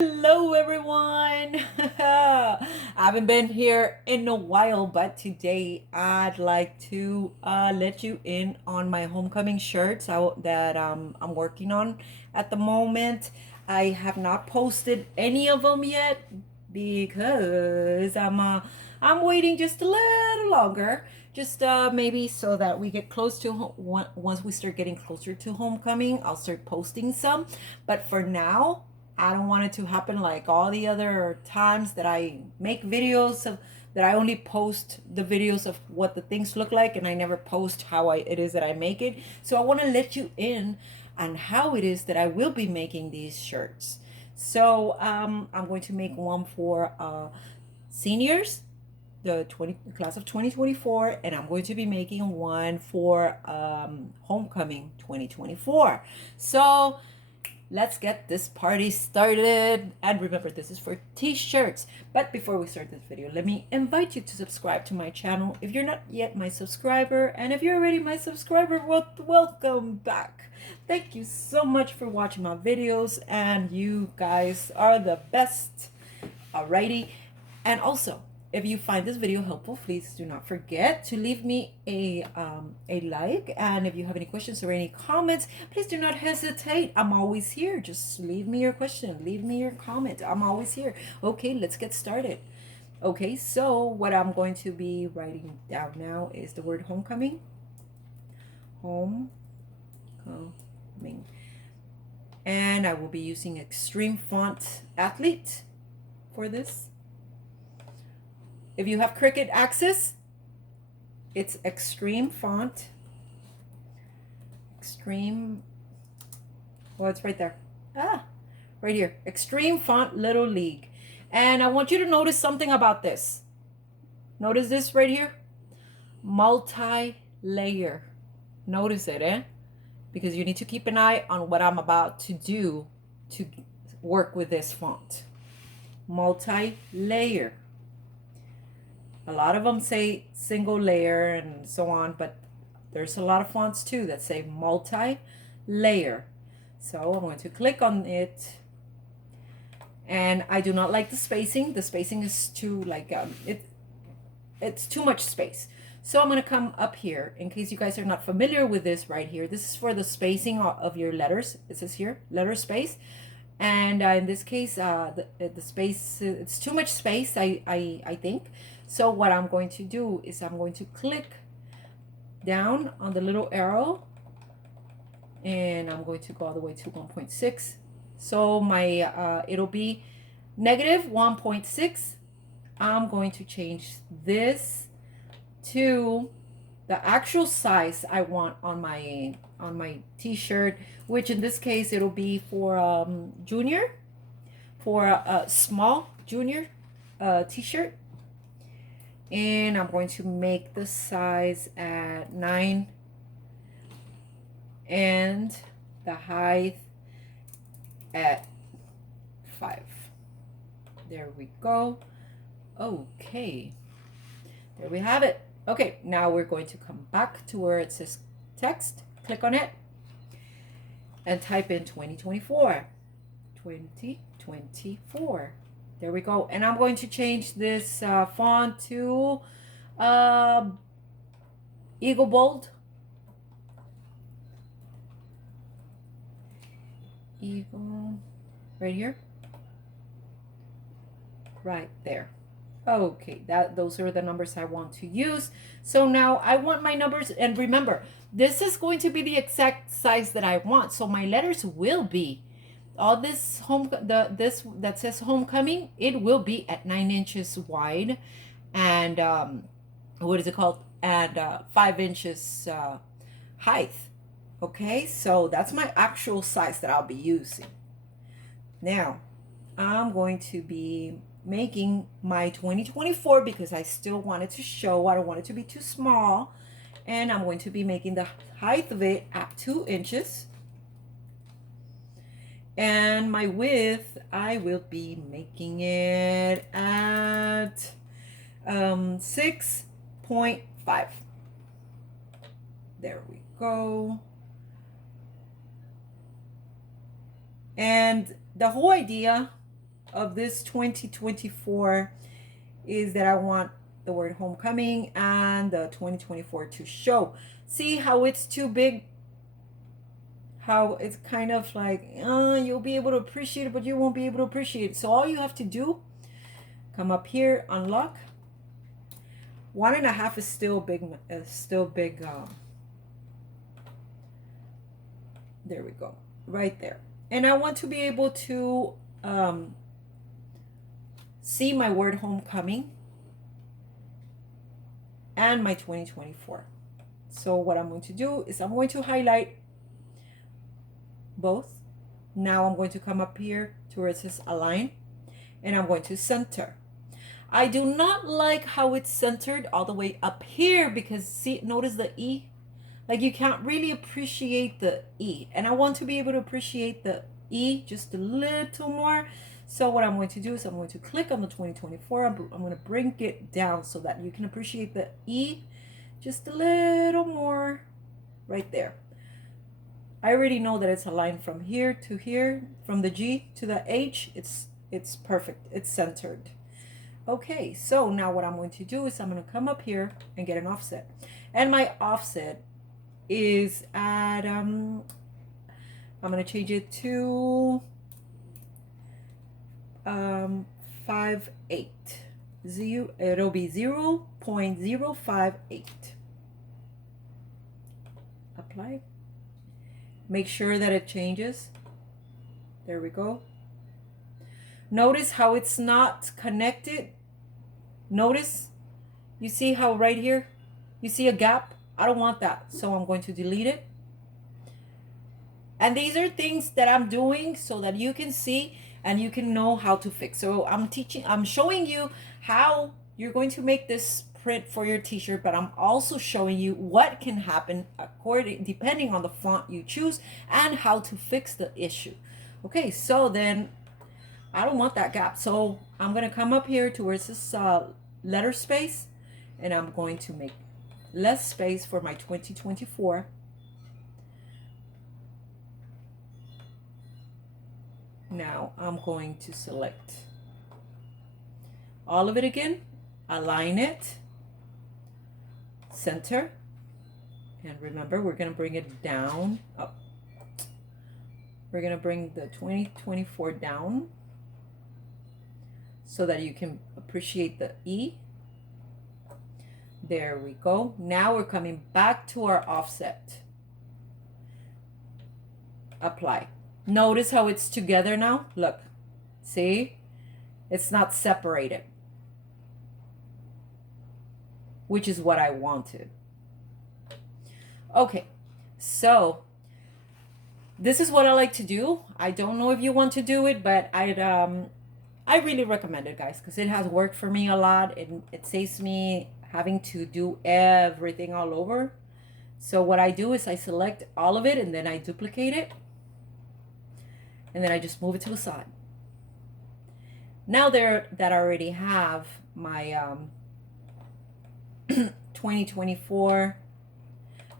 Hello, everyone. I haven't been here in a while, but today I'd like to let you in on my homecoming shirts that I'm working on at the moment. I have not posted any of them yet because I'm waiting just a little longer, just maybe so that we get close to once we start getting closer to homecoming, I'll start posting some. But for now, I don't want it to happen like all the other times that I make videos of that I only post the videos of what the things look like and I never post how it is that I make it. So I want to let you in on how it is that I will be making these shirts. So I'm going to make one for seniors, the class of 2024, and I'm going to be making one for homecoming 2024. So let's get this party started. And remember, this is for t-shirts. But before we start this video, let me invite you to subscribe to my channel if you're not yet my subscriber. And if you're already my subscriber, well, welcome back. Thank you so much for watching my videos, and you guys are the best. Alrighty. And also, if you find this video helpful, please do not forget to leave me a like. And if you have any questions or any comments, please do not hesitate. I'm always here. Just leave me your question. Leave me your comment. I'm always here. Okay, let's get started. Okay, so what I'm going to be writing down now is the word homecoming. Homecoming. And I will be using Extreme Font Athlete for this. If you have Cricut access, it's Extreme Font. Extreme. Well, it's right there. Right here. Extreme Font Little League. And I want you to notice something about this. Notice this right here. Multi-layer. Notice it, eh? Because you need to keep an eye on what I'm about to do to work with this font. Multi-layer. A lot of them say single layer and so on, but there's a lot of fonts too that say multi-layer. So I'm going to click on it. And I do not like the spacing. The spacing is too it's too much space. So I'm going to come up here in case you guys are not familiar with this right here. This is for the spacing of your letters. It says here, letter space. And in this case, the space, it's too much space, I think. So what I'm going to do is I'm going to click down on the little arrow, and I'm going to go all the way to 1.6. So my it'll be negative 1.6. I'm going to change this to the actual size I want on my t-shirt, which in this case it'll be for junior, for a small junior t-shirt. And I'm going to make the size at 9 and the height at 5. There we go. Okay, there we have it. Okay, now we're going to come back to where it says text, click on it, and type in 2024. 2024. There we go. And I'm going to change this font to Eagle Bold. Eagle, right here. Right there. Okay, those are the numbers I want to use. So now I want my numbers, and remember, this is going to be the exact size that I want. So my letters will be all this this that says homecoming, it will be at 9 inches wide, and what is it called? And 5 inches height. Okay, so that's my actual size that I'll be using. Now, I'm going to be making my 2024 because I still wanted to show. I don't want it to be too small. And I'm going to be making the height of it at 2 inches. And my width, I will be making it at 6.5. There we go. And the whole idea of this 2024 is that I want the word homecoming and the 2024 to show. See how it's too big? How it's kind of like, you'll be able to appreciate it, but you won't be able to appreciate it. So all you have to do, come up here, unlock. 1.5 is still big, there we go, right there. And I want to be able to see my word homecoming and my 2024. So what I'm going to do is I'm going to highlight both. Now I'm going to come up here to where it says align, and I'm going to center. I do not like how it's centered all the way up here, because see, notice the E? Like you can't really appreciate the E. And I want to be able to appreciate the E just a little more. So what I'm going to do is I'm going to click on the 2024. I'm going to bring it down so that you can appreciate the E just a little more right there. I already know that it's aligned from here to here, from the G to the H. It's perfect. It's centered. Okay, so now what I'm going to do is I'm going to come up here and get an offset. And my offset is at, I'm going to change it to 5.8. It'll be 0.058. Apply. Make sure that it changes. There we go. Notice how it's not connected. Notice, you see how right here, you see a gap? I don't want that, so I'm going to delete it. And these are things that I'm doing so that you can see and you can know how to fix. So I'm showing you how you're going to make this print for your t-shirt, but I'm also showing you what can happen depending on the font you choose and how to fix the issue. Okay, so then I don't want that gap. So I'm going to come up here to where it says letter space, and I'm going to make less space for my 2024. Now I'm going to select all of it again, align it, center, and remember we're going to bring it down, up. We're going to bring the 2024 down so that you can appreciate the E. There we go. Now we're coming back to our offset. Apply. Notice how it's together now. Look, see? It's not separated, which is what I wanted. Okay, so this is what I like to do. I don't know if you want to do it, but I really recommend it, guys, because it has worked for me a lot. It saves me having to do everything all over. So what I do is I select all of it and then I duplicate it. And then I just move it to the side. Now that I already have my 2024,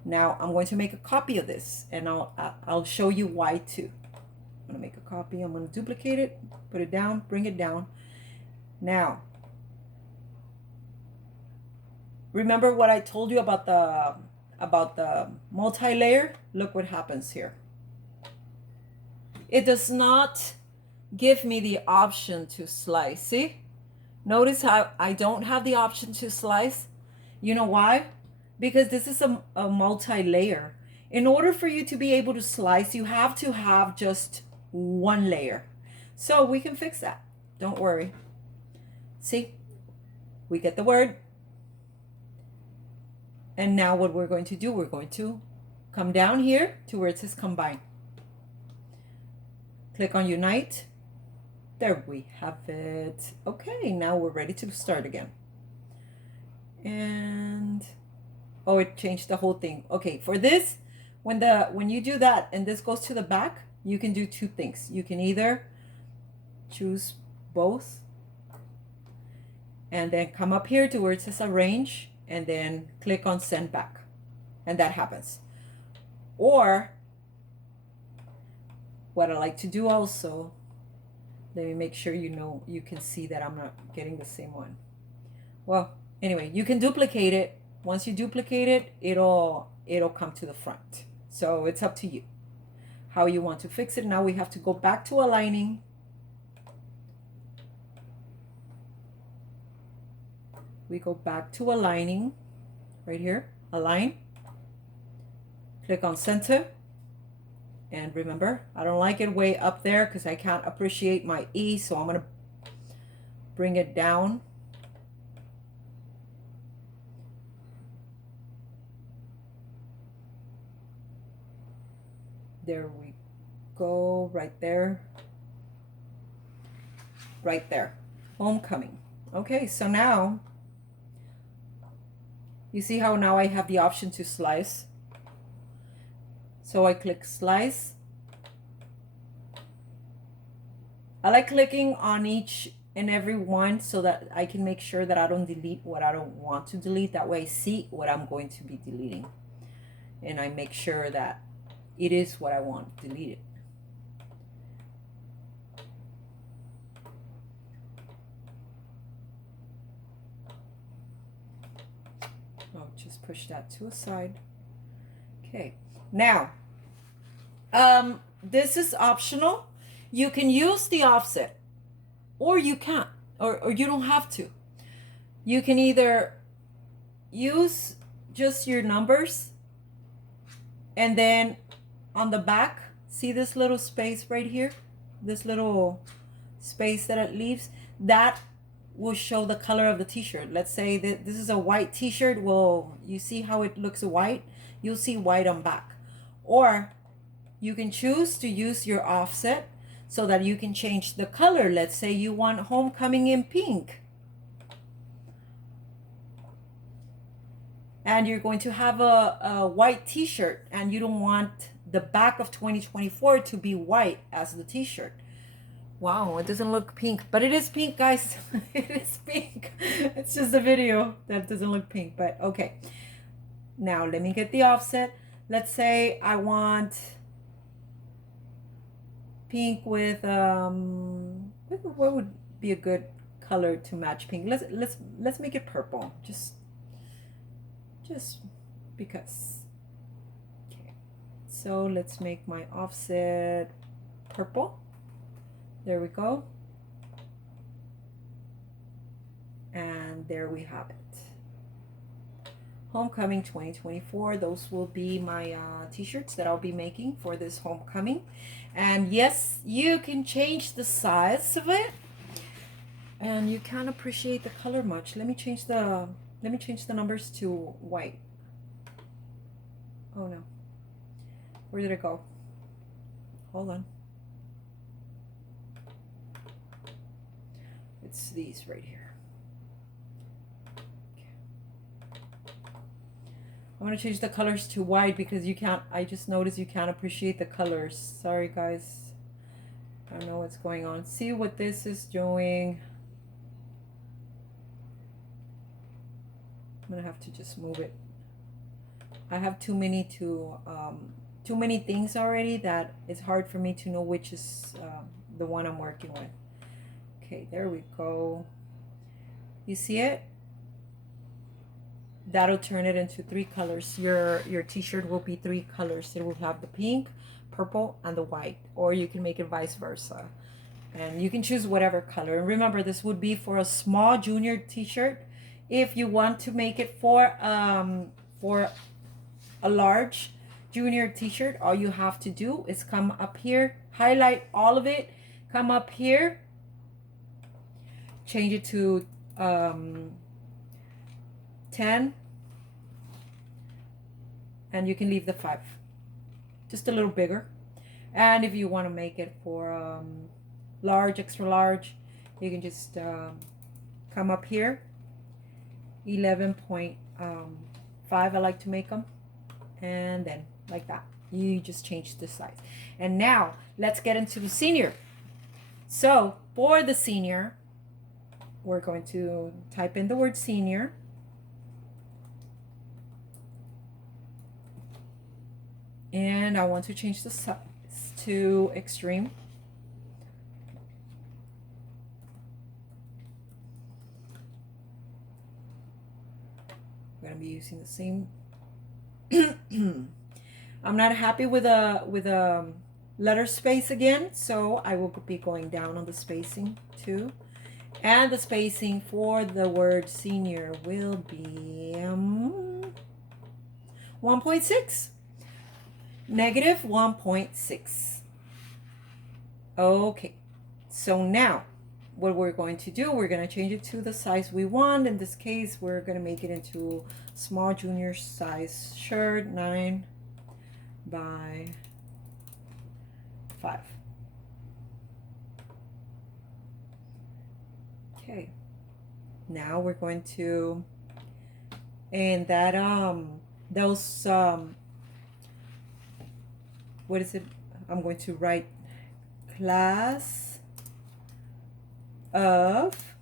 now I'm going to make a copy of this, and I'll show you why too. I'm going to make a copy. I'm going to duplicate it, put it down, bring it down. Now, remember what I told you about the multi-layer? Look what happens here. It does not give me the option to slice. See? Notice how I don't have the option to slice. You know why? Because this is a multi-layer. In order for you to be able to slice, you have to have just one layer. So we can fix that. Don't worry. See? We get the word. And now what we're going to do, we're going to come down here to where it says combine. Click on unite. There we have it. Okay, now we're ready to start again. And oh, it changed the whole thing. Okay, for this, when you do that and this goes to the back, you can do two things. You can either choose both and then come up here to where it says arrange and then click on send back, and that happens. Or what I like to do also, Let me make sure you know, you can see that I'm not getting the same one. Well, anyway, you can duplicate it. Once you duplicate it, it'll come to the front. So it's up to you how you want to fix it. Now we have to go back to aligning. We go back to aligning right here, align, click on center. And remember, I don't like it way up there because I can't appreciate my E, so I'm going to bring it down. There we go, right there. Right there. Homecoming. Okay, so now, you see how now I have the option to slice? So I click slice. I like clicking on each and every one so that I can make sure that I don't delete what I don't want to delete. That way I see what I'm going to be deleting. And I make sure that it is what I want deleted. I'll just push that to a side. Okay. Now, this is optional. You can use the offset, or you can't, or you don't have to. You can either use just your numbers, and then on the back, see this little space right here? This little space that it leaves? That will show the color of the t-shirt. Let's say that this is a white t-shirt. Well, you see how it looks white? You'll see white on back. Or you can choose to use your offset so that you can change the color. Let's say you want homecoming in pink. And you're going to have a white t-shirt and you don't want the back of 2024 to be white as the t-shirt. Wow, it doesn't look pink, but it is pink, guys. It is pink. It's just a video that doesn't look pink, but okay. Now let me get the offset. Let's say I want pink with what would be a good color to match pink? Let's make it purple. Just because. Okay. So let's make my offset purple. There we go. And there we have it. Homecoming 2024. Those will be my t-shirts that I'll be making for this homecoming. And yes, you can change the size of it. And you can't appreciate the color much. Let me change the numbers to white. Oh no. Where did it go? Hold on. It's these right here. I'm going to change the colors to white because you can't, I just noticed you can't appreciate the colors. Sorry guys. I don't know what's going on. See what this is doing. I'm going to have to just move it. I have too many things already that it's hard for me to know which is the one I'm working with. Okay, there we go. You see it? That'll turn it into 3 colors. Your t-shirt will be 3 colors. It will have the pink, purple, and the white. Or you can make it vice versa. And you can choose whatever color. And remember, this would be for a small junior t-shirt. If you want to make it for a large junior t-shirt, all you have to do is come up here, highlight all of it, come up here, change it to 10, and you can leave the 5, just a little bigger. And if you want to make it for large, extra large, you can just come up here, 11.5 I like to make them, and then like that you just change the size. And now let's get into the senior. So for the senior, we're going to type in the word senior. And I want to change the size to extreme. We're gonna be using the same. I'm not happy with a letter space again, so I will be going down on the spacing too. And the spacing for the word senior will be 1.6. Negative 1.6. Okay, so now what we're going to do, we're going to change it to the size we want. In this case, we're going to make it into small junior size shirt, 9 by 5. Okay, now we're going to, and that those what is it, I'm going to write class of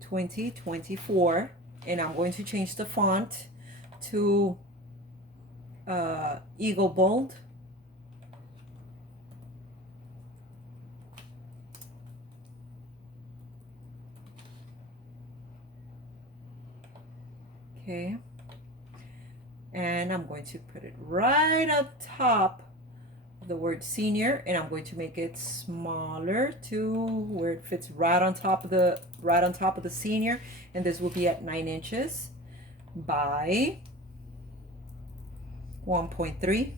2024, and I'm going to change the font to Eagle Bold. Okay, and I'm going to put it right up top of the word senior, and I'm going to make it smaller to where it fits right on top of the senior, and this will be at 9 inches by 1.3.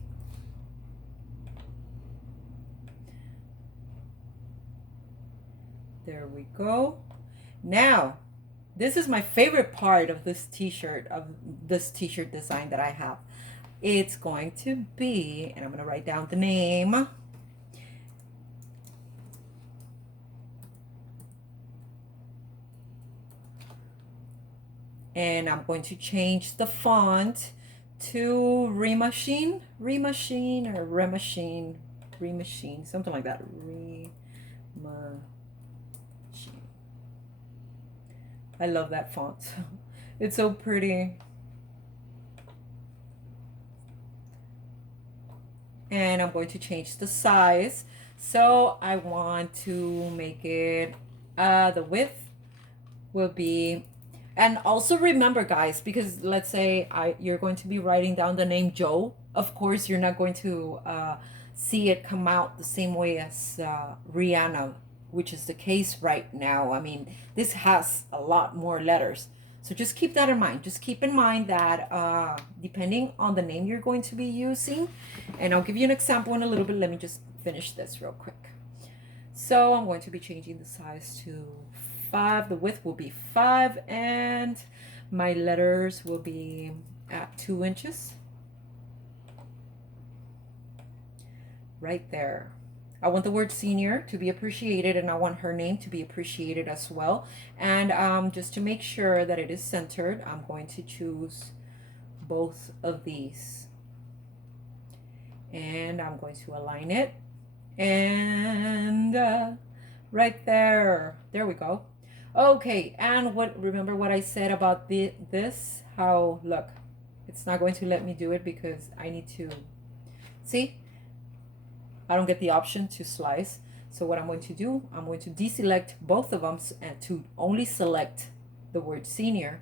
There we go. Now, this is my favorite part of this t-shirt, design that I have. It's going to be, and I'm going to write down the name. And I'm going to change the font to Remachine, or Remachine, something like that. Remachine. I love that font. It's so pretty. And I'm going to change the size. So I want to make it, the width will be, and also remember guys, because let's say you're going to be writing down the name Joe. Of course, you're not going to see it come out the same way as Rihanna, which is the case right now. I mean, this has a lot more letters. So just keep that in mind. Just keep in mind that depending on the name you're going to be using, and I'll give you an example in a little bit. Let me just finish this real quick. So I'm going to be changing the size to 5. The width will be 5, and my letters will be at 2 inches. Right there. I want the word senior to be appreciated, and I want her name to be appreciated as well. And just to make sure that it is centered, I'm going to choose both of these. And I'm going to align it. And right there. There we go. Okay, and remember what I said about this? How, look, it's not going to let me do it because I need to, see? I don't get the option to slice. So what I'm going to do, I'm going to deselect both of them and to only select the word senior.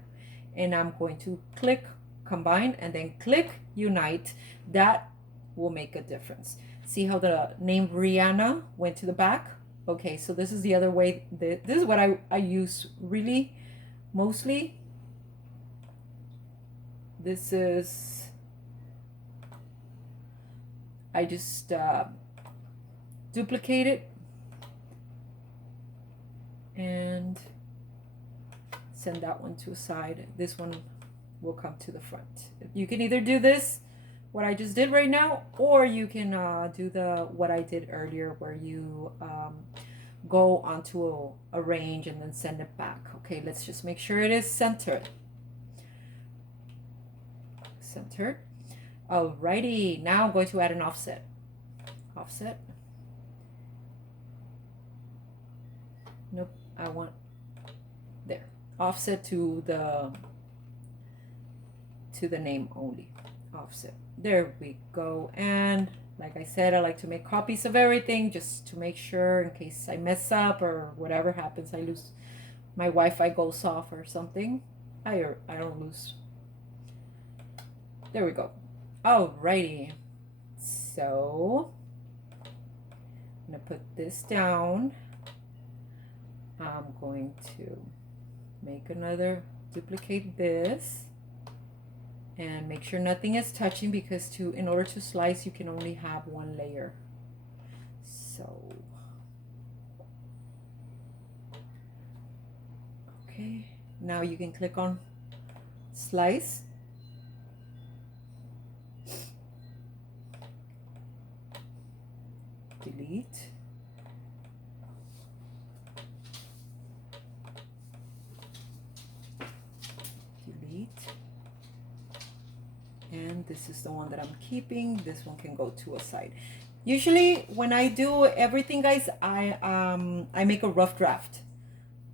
And I'm going to click combine and then click unite. That will make a difference. See how the name Rihanna went to the back? Okay, so this is the other way. This is what I use really mostly. This is, I just duplicate it and send that one to a side. This one will come to the front. You can either do this, what I just did right now, or you can do what I did earlier, where you go onto a range and then send it back. Okay, let's just make sure it is centered. Centered. Alrighty, now I'm going to add an offset. Offset. Nope, I want there. Offset to the name only. Offset. There we go. And like I said, I like to make copies of everything just to make sure in case I mess up or whatever happens, I lose, my Wi-Fi goes off or something. I don't lose. There we go. Alrighty. So I'm gonna put this down. I'm going to make another, duplicate this, and make sure nothing is touching, because in order to slice you can only have one layer. So okay, now you can click on slice. Delete. Delete. And this is the one that I'm keeping. This one can go to a side. Usually when I do everything, guys, I make a rough draft.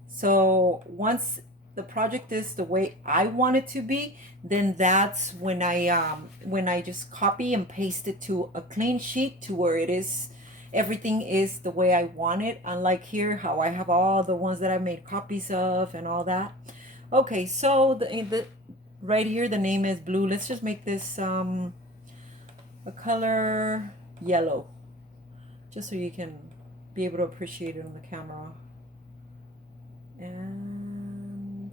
So once the project is the way I want it to be, then that's when I just copy and paste it to a clean sheet to where it is, everything is the way I want it. Unlike here, how I have all the ones that I made copies of and all that. Okay, so the right here the name is blue. Let's just make this a color yellow, just so you can be able to appreciate it on the camera. And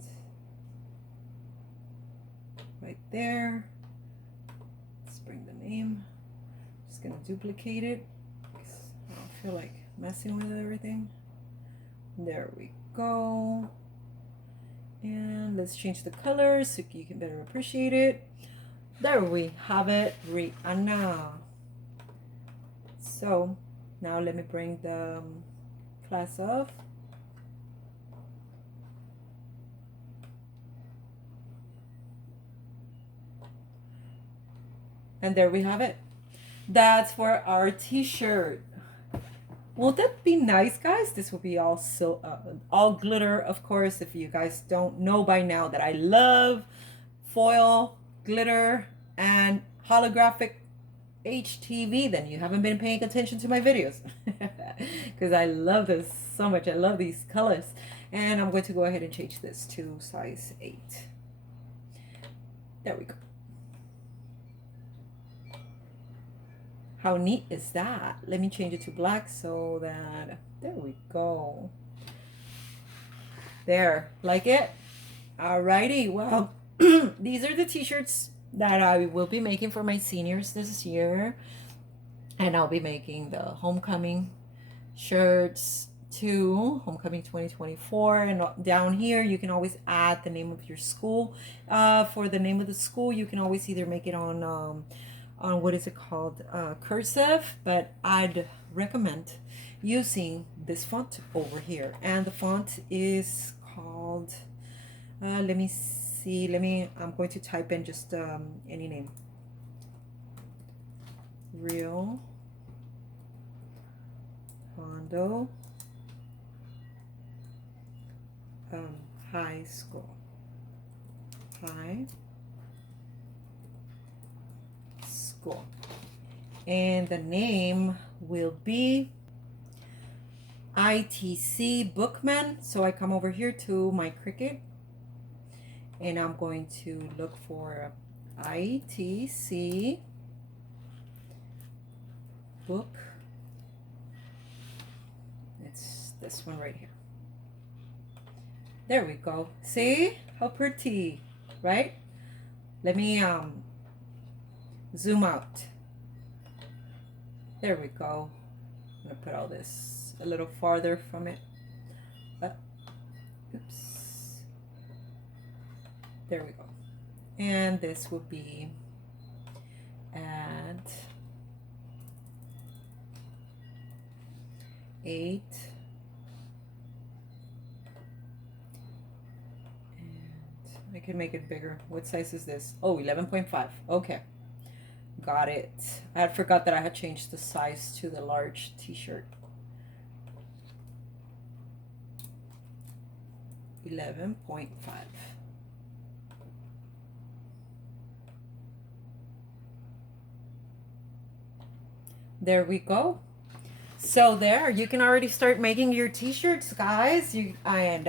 right there, let's bring the name. Just gonna duplicate it because I don't feel like messing with everything. There we go. And let's change the color so you can better appreciate it. There we have it, Rihanna. So now let me bring the class of. And there we have it. That's for our t-shirt. Won't that be nice, guys? This will be all glitter, of course. If you guys don't know by now that I love foil, glitter, and holographic HTV, then you haven't been paying attention to my videos. Because I love this so much. I love these colors. And I'm going to go ahead and change this to size 8. There we go. How neat is that? Let me change it to black so that, there we go. There, like it? Alrighty, well, these are the t-shirts that I will be making for my seniors this year. And I'll be making the homecoming shirts too, homecoming 2024. And down here, you can always add the name of your school. For the name of the school, you can always either make it on what is it called, cursive, but I'd recommend using this font over here. And the font is called, let me see, I'm going to type in just any name. Real Hondo High School. High School. And the name will be ITC Bookman. So I come over here to my Cricut and I'm going to look for ITC book. It's this one right here. There we go. See how pretty, right? Let me zoom out. There we go. I'm gonna put all this a little farther from it. Oops. There we go. And this will be at 8. And I can make it bigger. What size is this? Oh, 11.5. Okay. Got it. I had forgot that I had changed the size to the large t-shirt. 11.5. There we go. So there, you can already start making your t-shirts, guys. You and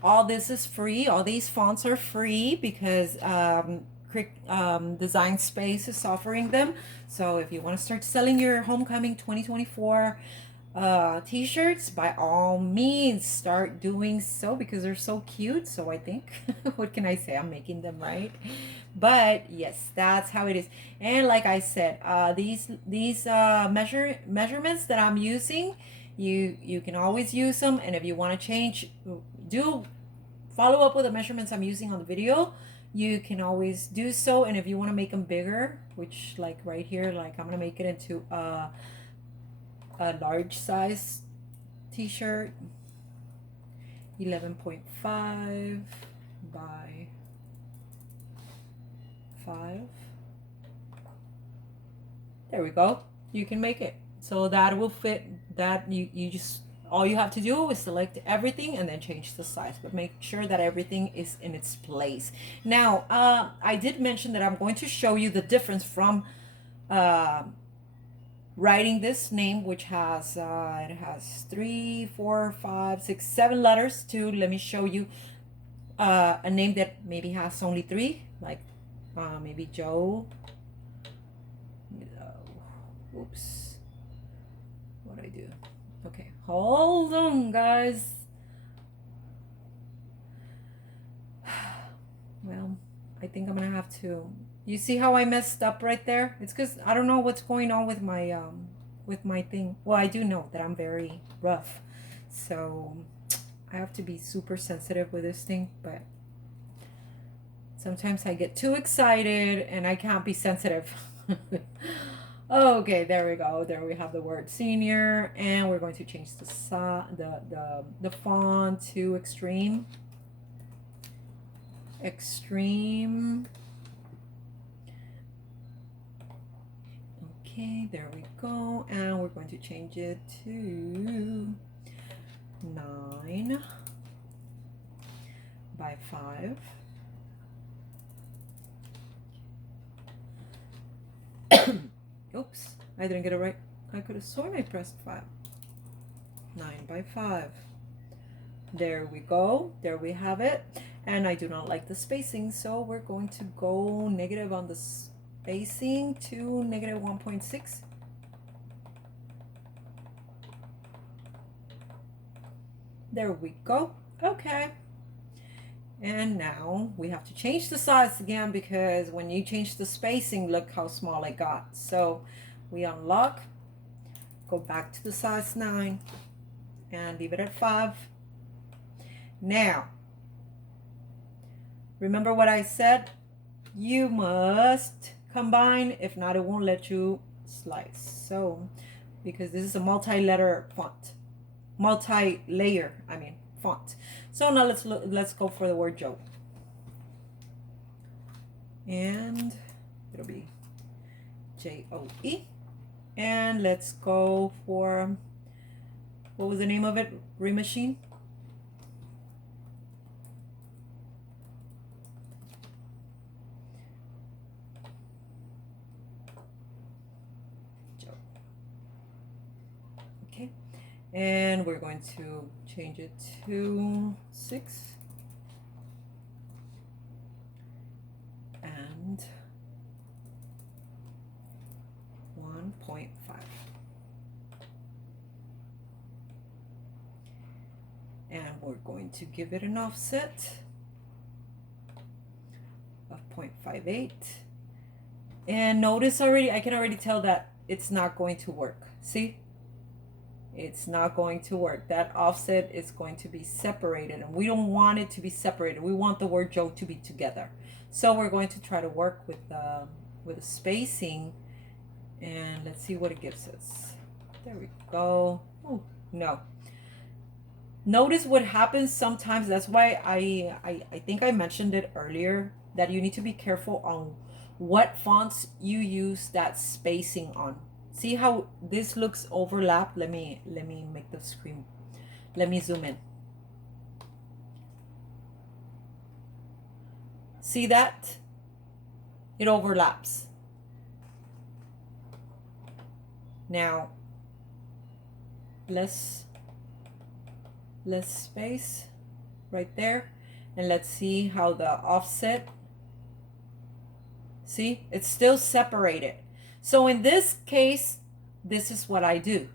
all this is free. All these fonts are free because Design Space is offering them. So if you want to start selling your Homecoming 2024 t-shirts, by all means start doing so because they're so cute. So I think what can I say, I'm making them, right? But yes, that's how it is. And like I said, these measurements that I'm using, you can always use them. And if you want to change, do follow up with the measurements I'm using on the video, you can always do so. And if you want to make them bigger, which like right here, like I'm gonna make it into a large size t-shirt, 11.5 by 5. There we go. You can make it. So that will fit that. You just, all you have to do is select everything and then change the size, but make sure that everything is in its place. Now, I did mention that I'm going to show you the difference from writing this name, which has it has 3, 4, 5, 6, 7 letters, to let me show you a name that maybe has only 3, like maybe Joe. Oops, what I do? Okay, hold on, guys. Well, I think I'm gonna have to. You see how I messed up right there? It's because I don't know what's going on with my thing. Well, I do know that I'm very rough, so I have to be super sensitive with this thing. But sometimes I get too excited and I can't be sensitive. Okay, there we go. There we have the word senior, and we're going to change the font to extreme. Extreme. Okay, there we go. And we're going to change it to 9 by 5. Oops, I didn't get it right. I could have sworn I pressed 5. 9 by 5. There we go. There we have it. And I do not like the spacing, so we're going to go negative on the spacing to negative 1.6. There we go. Okay. And now we have to change the size again, because when you change the spacing, look how small I got. So we unlock, go back to the size 9 and leave it at 5. Now, remember what I said? You must combine, if not it won't let you slice. So, because this is a multi-letter font, multi-layer, I mean, font. So now let's go for the word Joe. And it'll be J-O-E. And let's go for, what was the name of it? Remachine. Joe. Okay. And we're going to change it to 6. And 1.5. And we're going to give it an offset of 0.58. And notice already, I can already tell that it's not going to work. See? It's not going to work. That offset is going to be separated, and we don't want it to be separated. We want the word Joe to be together. So we're going to try to work with the spacing, and let's see what it gives us. There we go. Oh, no. Notice what happens sometimes. That's why I think I mentioned it earlier, that you need to be careful on what fonts you use that spacing on. See how this looks overlapped? Let me make the screen. Let me zoom in. See that? It overlaps. Now, less space right there. And let's see how the offset, see, it's still separated. So in this case, this is what I do.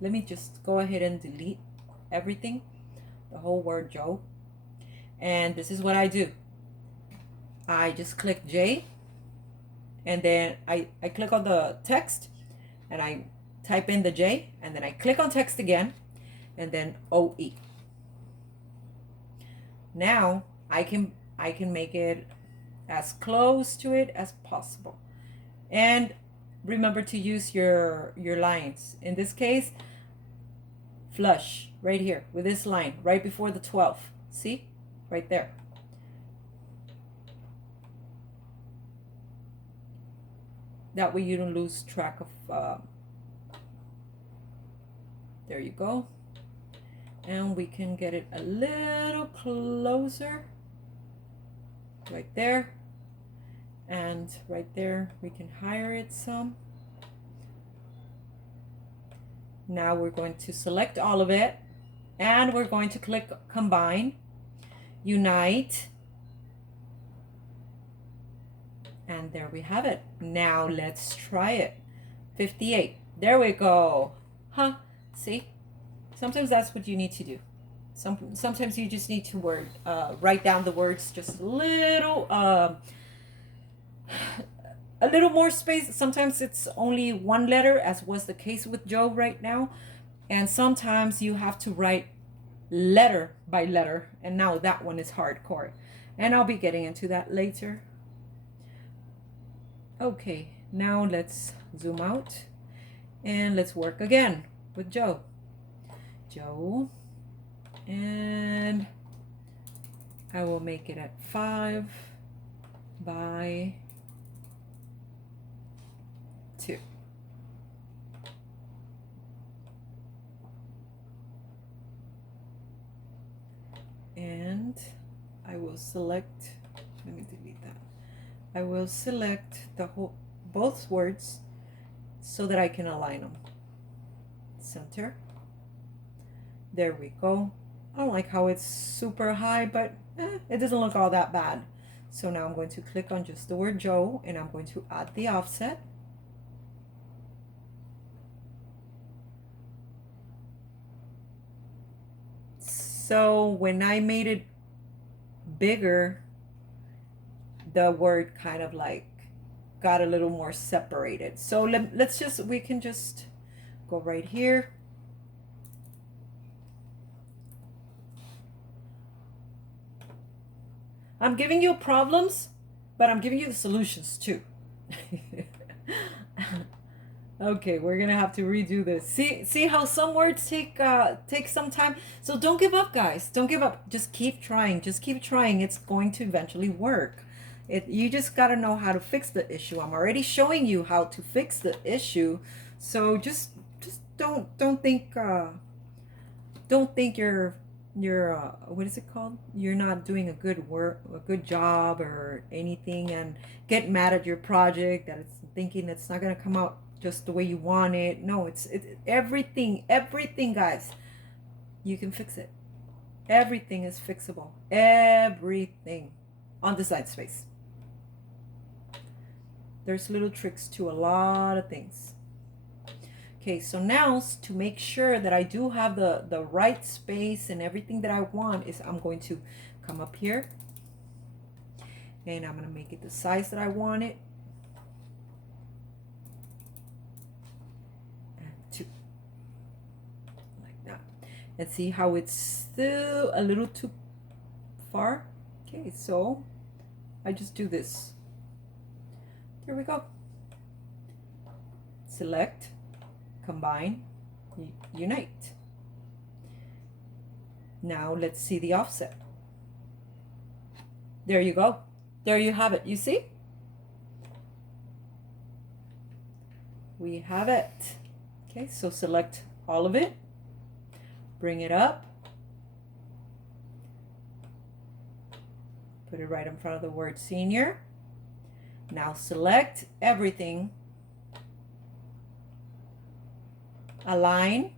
Let me just go ahead and delete everything, the whole word Joe. And this is what I do. I just click J, and then I click on the text, and I type in the J, and then I click on text again, and then OE. Now I can make it as close to it as possible. And remember to use your lines. In this case, flush right here with this line right before the 12. See? Right there. That way you don't lose track of there you go. And we can get it a little closer right there, and right there we can higher it some. Now we're going to select all of it, and we're going to click combine, unite, and there we have it. Now let's try it. 58, there we go. Huh? See, sometimes that's what you need to do. Sometimes you just need to write down the words just a little more space. Sometimes it's only one letter, as was the case with Joe right now, and sometimes you have to write letter by letter, and now that one is hardcore, and I'll be getting into that later. Okay, now let's zoom out and let's work again with Joe. And I will make it at 5 by 2. And I will select, let me delete that. I will select both words so that I can align them. Center. There we go. I don't like how it's super high, but it doesn't look all that bad. So now I'm going to click on just the word Joe, and I'm going to add the offset. So when I made it bigger, the word kind of like got a little more separated. So we can just go right here. I'm giving you problems, but I'm giving you the solutions too. Okay, we're gonna have to redo this. See how some words take some time. So don't give up, guys. Don't give up. Just keep trying. Just keep trying. It's going to eventually work. You just gotta know how to fix the issue. I'm already showing you how to fix the issue. So just don't think you're what is it called? You're not doing a good job or anything, and get mad at your project that it's thinking it's not gonna come out just the way you want it. No, it's everything, guys. You can fix it. Everything is fixable. Everything on Design Space. There's little tricks to a lot of things. Okay, so now to make sure that I do have the right space and everything that I want, is I'm going to come up here and I'm going to make it the size that I want it. And 2. Like that. And see how it's still a little too far? Okay, so I just do this. There we go. Select, combine, unite. Now let's see the offset. There you go. There you have it. You see? We have it. Okay, so select all of it. Bring it up. Put it right in front of the word senior. Now select everything. Align.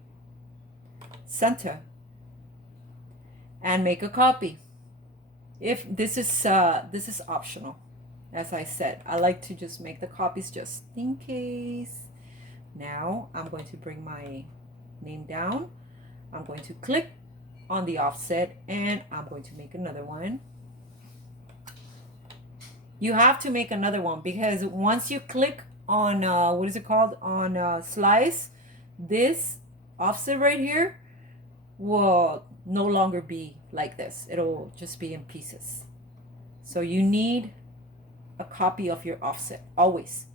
center and make a copy. If this is optional. As I said, I like to just make the copies just in case. Now I'm going to bring my name down. I'm going to click on the offset and I'm going to make another one. You have to make another one because once you click on what is it called, on slice, this offset right here will no longer be like this. It'll just be in pieces. So you need a copy of your offset always.